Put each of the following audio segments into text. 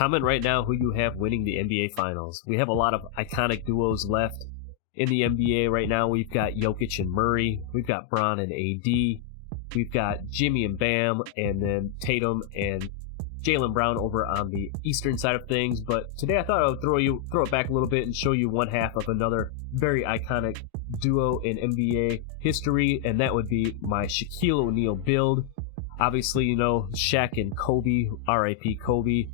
Comment right now who you have winning the NBA Finals. We have a lot of iconic duos left in the NBA right now. We've got Jokic and Murray. We've got Bron and AD. We've got Jimmy and Bam, and then Tatum and Jaylen Brown over on the eastern side of things. But today I thought I would throw it back a little bit and show you one half of another very iconic duo in NBA history, and that would be my Shaquille O'Neal build. Obviously, you know, Shaq and Kobe, R.I.P. Kobe,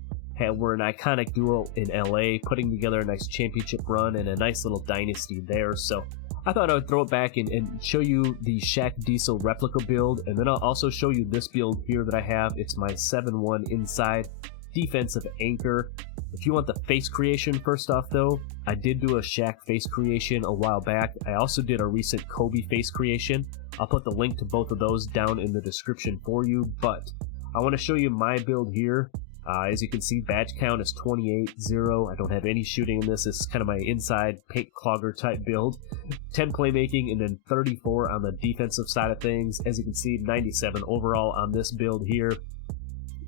were an iconic duo in LA, putting together a nice championship run and a nice little dynasty there. So I thought I would throw it back and show you the Shaq Diesel replica build, and then I'll also show you this build here that I have. It's my 7-1 inside defensive anchor. If you want the face creation first off though, I did do a Shaq face creation a while back. I also did a recent Kobe face creation. I'll put the link to both of those down in the description for you, but I want to show you my build here. As you can see, badge count is 28-0. I don't have any shooting in this. This is kind of my inside paint clogger type build. 10 playmaking and then 34 on the defensive side of things. As you can see, 97 overall on this build here.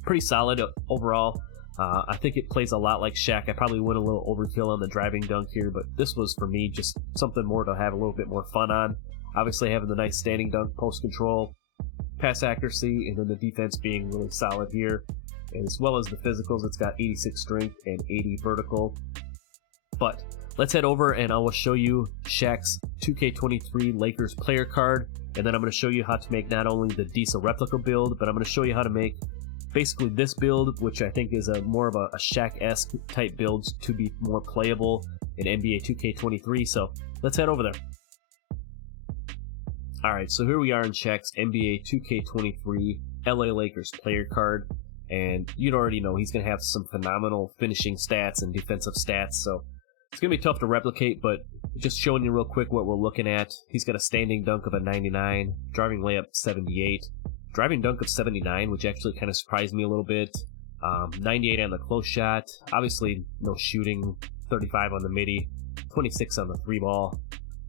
Pretty solid overall. I think it plays a lot like Shaq. I probably went a little overkill on the driving dunk here, but this was for me just something more to have a little bit more fun on. Obviously having the nice standing dunk, post control, pass accuracy, and then the defense being really solid here. As well as the physicals, it's got 86 strength and 80 vertical. But let's head over and I will show you Shaq's 2K23 Lakers player card, and then I'm going to show you how to make not only the Diesel replica build, but I'm going to show you how to make basically this build, which I think is more of a Shaq-esque type build to be more playable in NBA 2K23. So let's head over there. Alright, so here we are in Shaq's NBA 2K23 LA Lakers player card. And you'd already know he's going to have some phenomenal finishing stats and defensive stats, so it's going to be tough to replicate, but just showing you real quick what we're looking at. He's got a standing dunk of a 99, driving layup 78, driving dunk of 79, which actually kind of surprised me a little bit, 98 on the close shot, obviously no shooting, 35 on the midi, 26 on the 3-ball,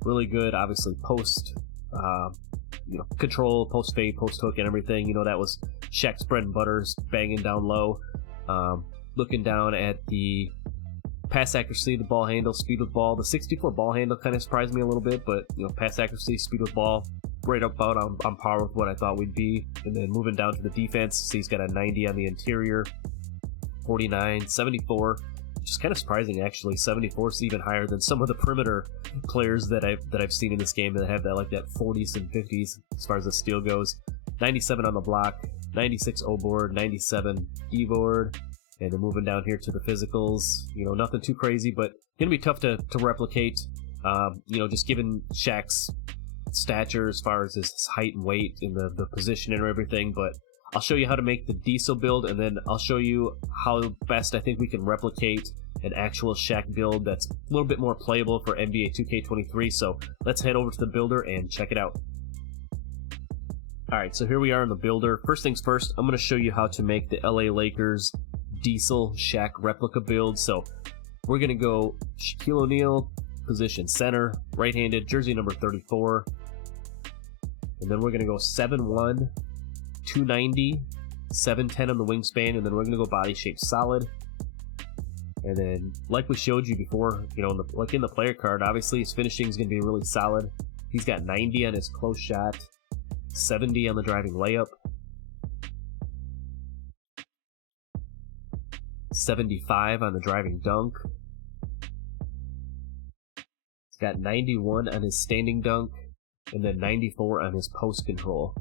really good, obviously post, control, post fade, post hook, and everything. You know, that was Shaq's bread and butter, banging down low. Looking down at the pass accuracy, the ball handle, speed with ball. The 64 ball handle kind of surprised me a little bit, but you know, pass accuracy, speed with ball, right about on par with what I thought we'd be. And then moving down to the defense, see he's got a 90 on the interior, 49, 74. Which is kind of surprising actually. 74 is even higher than some of the perimeter players that I've seen in this game that have that 40s and 50s as far as the steal goes. 97 on the block, 96 O board, 97 D board, and then moving down here to the physicals. You know, nothing too crazy, but gonna be tough to replicate. You know, just given Shaq's stature as far as his height and weight and the position and everything, but I'll show you how to make the Diesel build, and then I'll show you how best I think we can replicate an actual Shaq build that's a little bit more playable for NBA 2K23. So let's head over to the builder and check it out. Alright, so here we are in the builder. First things first, I'm going to show you how to make the LA Lakers Diesel Shaq replica build. So we're going to go Shaquille O'Neal, position center, right-handed, jersey number 34. And then we're going to go 7'1", 290, 7'10 on the wingspan, and then we're going to go body shape solid. And then, like we showed you before, you know, in the player card, obviously his finishing is going to be really solid. He's got 90 on his close shot, 70 on the driving layup, 75 on the driving dunk. He's got 91 on his standing dunk, and then 94 on his post control.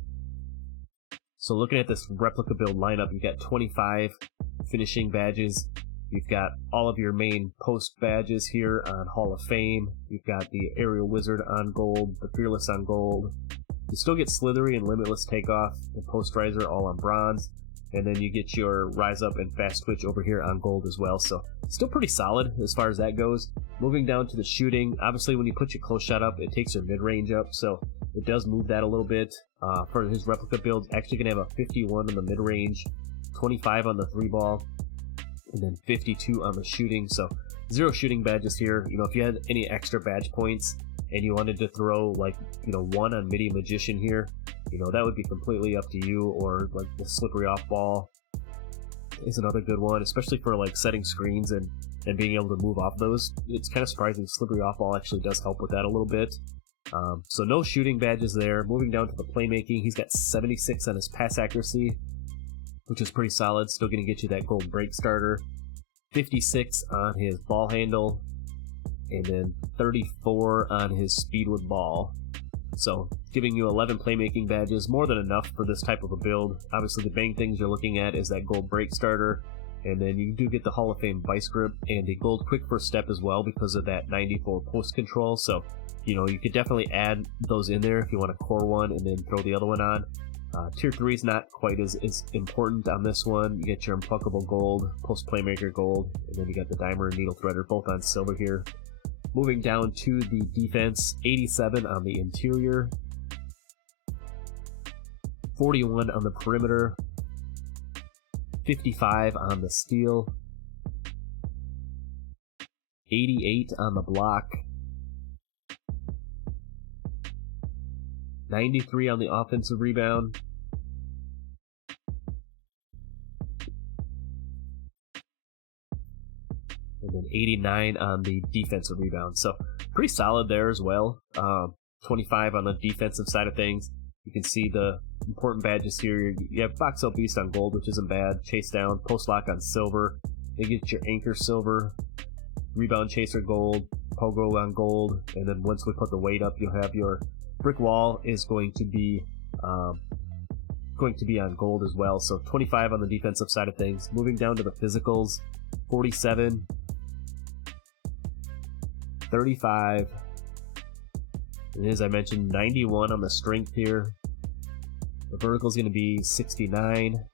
So looking at this replica build lineup, you've got 25 finishing badges. You've got all of your main post badges here on Hall of Fame. You've got the Aerial Wizard on gold, the Fearless on gold. You still get Slithery and Limitless Takeoff, the Post Riser all on bronze. And then you get your Rise Up and Fast Twitch over here on gold as well. So still pretty solid as far as that goes. Moving down to the shooting, obviously when you put your close shot up, it takes your mid-range up. So it does move that a little bit. For his replica build, actually going to have a 51 on the mid-range, 25 on the 3-ball, and then 52 on the shooting. So 0 shooting badges here. You know, if you had any extra badge points and you wanted to throw 1 on Midi Magician here, you know, that would be completely up to you, or like the slippery off ball. is another good one, especially for like setting screens and being able to move off those. It's kind of surprising. Slippery off ball actually does help with that a little bit. So no shooting badges there. Moving down to the playmaking, he's got 76 on his pass accuracy, which is pretty solid. Still going to get you that gold break starter. 56 on his ball handle, and then 34 on his speed with ball. So giving you 11 playmaking badges, more than enough for this type of a build. Obviously the main things you're looking at is that gold break starter, and then you do get the Hall of Fame vice grip and a gold quick first step as well because of that 94 post control. So you know, you could definitely add those in there if you want to core one and then throw the other one on. Tier 3 is not quite as important on this one. You get your unpluckable gold, post playmaker gold, and then you got the dimer and needle threader both on silver here. Moving down to the defense, 87 on the interior, 41 on the perimeter, 55 on the steal, 88 on the block, 93 on the offensive rebound, and then 89 on the defensive rebound. So pretty solid there as well. 25 on the defensive side of things. You can see the important badges here. You have Box Out Beast on gold, which isn't bad. Chase down, post lock on silver. You get your anchor silver, rebound chaser gold, pogo on gold, and then once we put the weight up, you'll have your brick wall is going to be on gold as well. So 25 on the defensive side of things. Moving down to the physicals, 47, 35, and as I mentioned, 91 on the strength here. The vertical is going to be 69,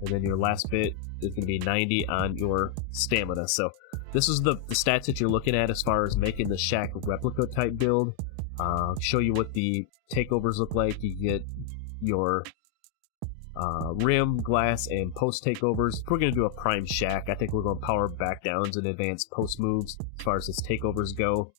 and then your last bit is going to be 90 on your stamina. So this is the stats that you're looking at as far as making the Shaq replica type build. Show you what the takeovers look like. You get your rim, glass, and post takeovers. If we're going to do a prime Shaq, I think we're going to power back downs and advanced post moves as far as his takeovers go.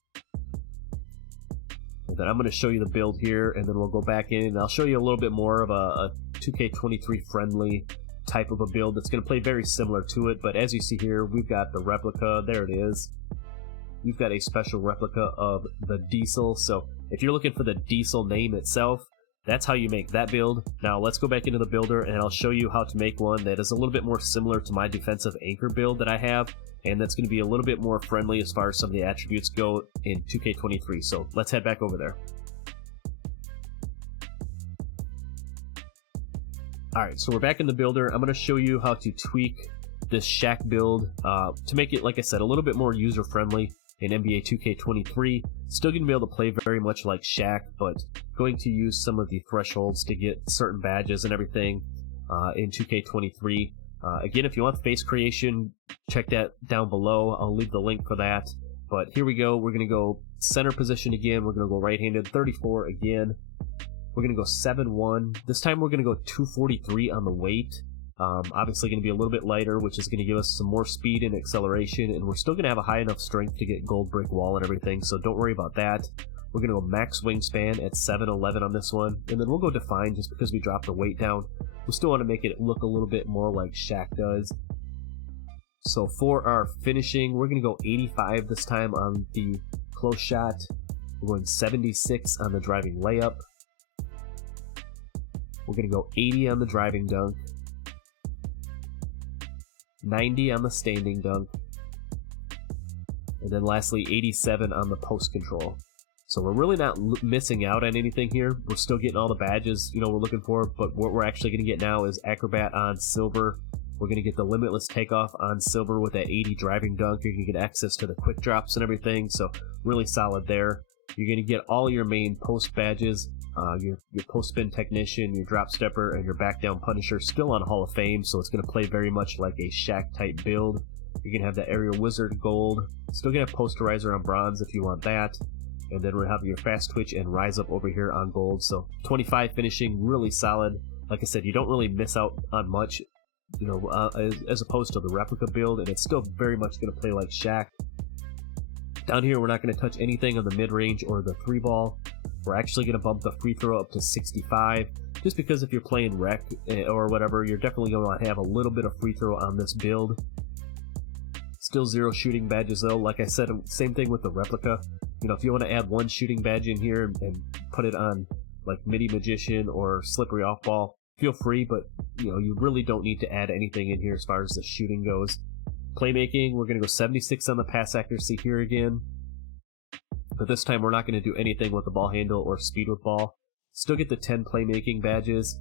And then I'm going to show you the build here, and then we'll go back in and I'll show you a little bit more of a 2K23 friendly type of a build that's going to play very similar to it. But as you see here, we've got the replica. There it is. We've got a special replica of the Diesel. So if you're looking for the Diesel name itself, that's how you make that build. Now let's go back into the builder and I'll show you how to make one that is a little bit more similar to my defensive anchor build that I have, and that's going to be a little bit more friendly as far as some of the attributes go in 2K23. So let's head back over there. Alright, so we're back in the builder. I'm going to show you how to tweak this Shaq build to make it, like I said, a little bit more user friendly in NBA 2K23. Still going to be able to play very much like Shaq, but going to use some of the thresholds to get certain badges and everything in 2K23. Again, if you want face creation, check that down below. I'll leave the link for that. But here we go. We're going to go center position again. We're going to go right-handed, 34 again. We're going to go 7-1. This time we're going to go 243 on the weight. Obviously going to be a little bit lighter, which is going to give us some more speed and acceleration, and we're still going to have a high enough strength to get gold brick wall and everything, so don't worry about that. We're going to go max wingspan at 7'11 on this one, and then we'll go define just because we dropped the weight down. We still want to make it look a little bit more like Shaq does. So for our finishing, we're going to go 85 this time on the close shot. We're going 76 on the driving layup. We're going to go 80 on the driving dunk. 90 on the standing dunk, and then lastly 87 on the post control. So we're really not missing out on anything here. We're still getting all the badges, you know, we're looking for, but what we're actually going to get now is acrobat on silver. We're going to get the limitless takeoff on silver with that 80 driving dunk. You're going to get access to the quick drops and everything, so really solid there. You're going to get all your main post badges, your post spin technician, your drop stepper, and your back down punisher still on Hall of Fame, so it's going to play very much like a Shaq type build. You're going to have the aerial wizard gold, still going to have posterizer on bronze if you want that, and then we're having your fast twitch and rise up over here on gold. So 25 finishing, really solid. Like I said, you don't really miss out on much, you know, as opposed to the replica build, and it's still very much going to play like Shaq. Down here, we're not going to touch anything on the mid-range or the 3-ball. We're actually going to bump the free throw up to 65, just because if you're playing rec or whatever, you're definitely going to want to have a little bit of free throw on this build. Still 0 shooting badges though. Like I said, same thing with the replica. You know, if you want to add 1 shooting badge in here and put it on like Midi Magician or Slippery Off Ball, feel free, but you know, you really don't need to add anything in here as far as the shooting goes. Playmaking, we're going to go 76 on the pass accuracy here again. But this time we're not going to do anything with the ball handle or speed with ball. Still get the 10 playmaking badges.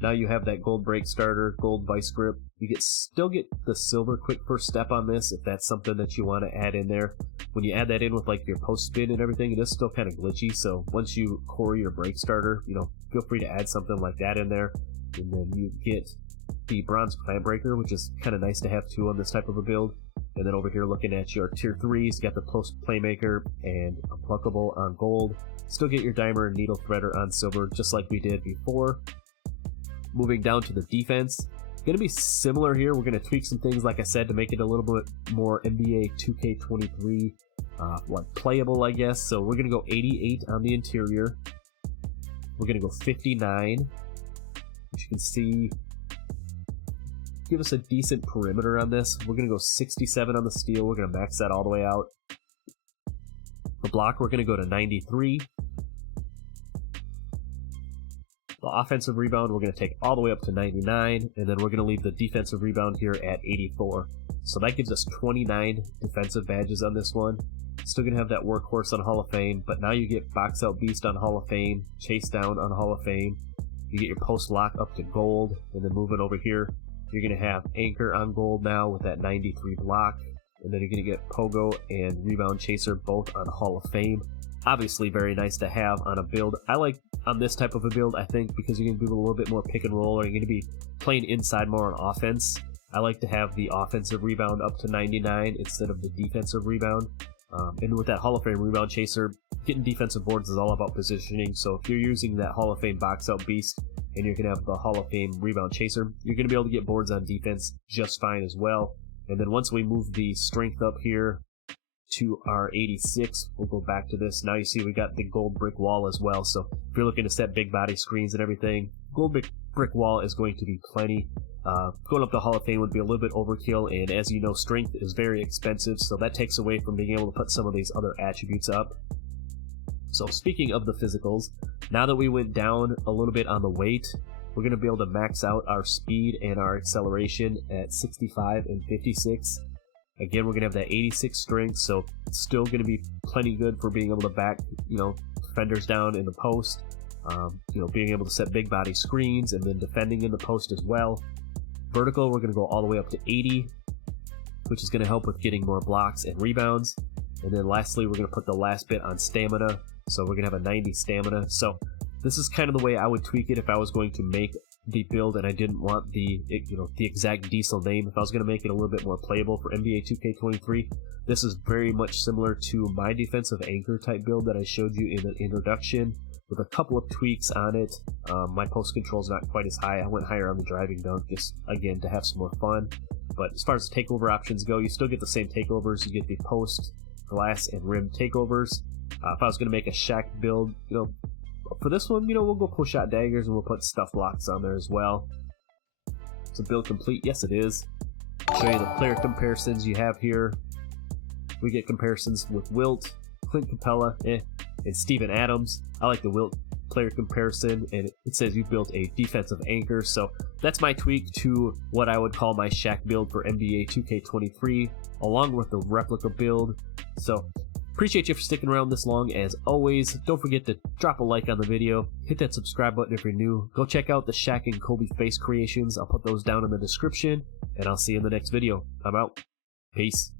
Now you have that gold break starter, gold vice grip. You still get the silver quick first step on this if that's something that you want to add in there. When you add that in with like your post spin and everything, it is still kind of glitchy. So once you core your break starter, you know, feel free to add something like that in there. And then you get the bronze clamp breaker, which is kind of nice to have too on this type of a build. And then over here looking at your tier 3s, you got the post playmaker and applicable on gold. Still get your dimer and needle threader on silver, just like we did before. Moving down to the defense, going to be similar here. We're going to tweak some things, like I said, to make it a little bit more NBA 2K23 like playable, I guess. So we're going to go 88 on the interior. We're going to go 59, which you can see give us a decent perimeter on this. We're going to go 67 on the steal. We're going to max that all the way out. The block, we're going to go to 93. The offensive rebound, we're going to take all the way up to 99, and then we're going to leave the defensive rebound here at 84. So that gives us 29 defensive badges on this one. Still going to have that workhorse on Hall of Fame, but now you get box out beast on Hall of Fame, chase down on Hall of Fame. You get your post lock up to gold, and then moving over here, you're going to have anchor on gold now with that 93 block, and then you're going to get pogo and rebound chaser both on Hall of Fame. Obviously very nice to have on a build. I like on this type of a build, I think, because you're going to do a little bit more pick and roll, or you're going to be playing inside more on offense. I like to have the offensive rebound up to 99 instead of the defensive rebound. And with that Hall of Fame rebound chaser, getting defensive boards is all about positioning. So if you're using that Hall of Fame box out beast and you're going to have the Hall of Fame rebound chaser, you're going to be able to get boards on defense just fine as well. And then once we move the strength up here to our 86, we'll go back to this. Now you see we got the gold brick wall as well. So if you're looking to set big body screens and everything, gold brick wall is going to be plenty. Going up to Hall of Fame would be a little bit overkill, and as you know, strength is very expensive, so that takes away from being able to put some of these other attributes up. So speaking of the physicals, now that we went down a little bit on the weight, we're going to be able to max out our speed and our acceleration at 65 and 56. Again, we're going to have that 86 strength, so it's still going to be plenty good for being able to back, you know, defenders down in the post. You know, being able to set big body screens and then defending in the post as well. Vertical, we're going to go all the way up to 80, which is going to help with getting more blocks and rebounds. And then lastly, we're going to put the last bit on stamina. So we're going to have a 90 stamina. So this is kind of the way I would tweak it if I was going to make the build and I didn't want the exact diesel name. If I was going to make it a little bit more playable for NBA 2K23, this is very much similar to my defensive anchor type build that I showed you in the introduction, with a couple of tweaks on it. My post control is not quite as high. I went higher on the driving dunk, just again to have some more fun. But as far as the takeover options go, you still get the same takeovers. You get the post, glass, and rim takeovers. If I was going to make a Shaq build, you know, for this one, you know, we'll go pull shot daggers and we'll put stuff blocks on there as well. Is the build complete? Yes, it is. I'll show you the player comparisons you have here. We get comparisons with Wilt, Clint Capella, and Steven Adams. I like the Wilt player comparison, and it says you built a defensive anchor, so that's my tweak to what I would call my Shaq build for NBA 2K23, along with the replica build. So appreciate you for sticking around this long. As always, don't forget to drop a like on the video, hit that subscribe button if you're new, go check out the Shaq and Kobe face creations. I'll put those down in the description, and I'll see you in the next video. I'm out. Peace.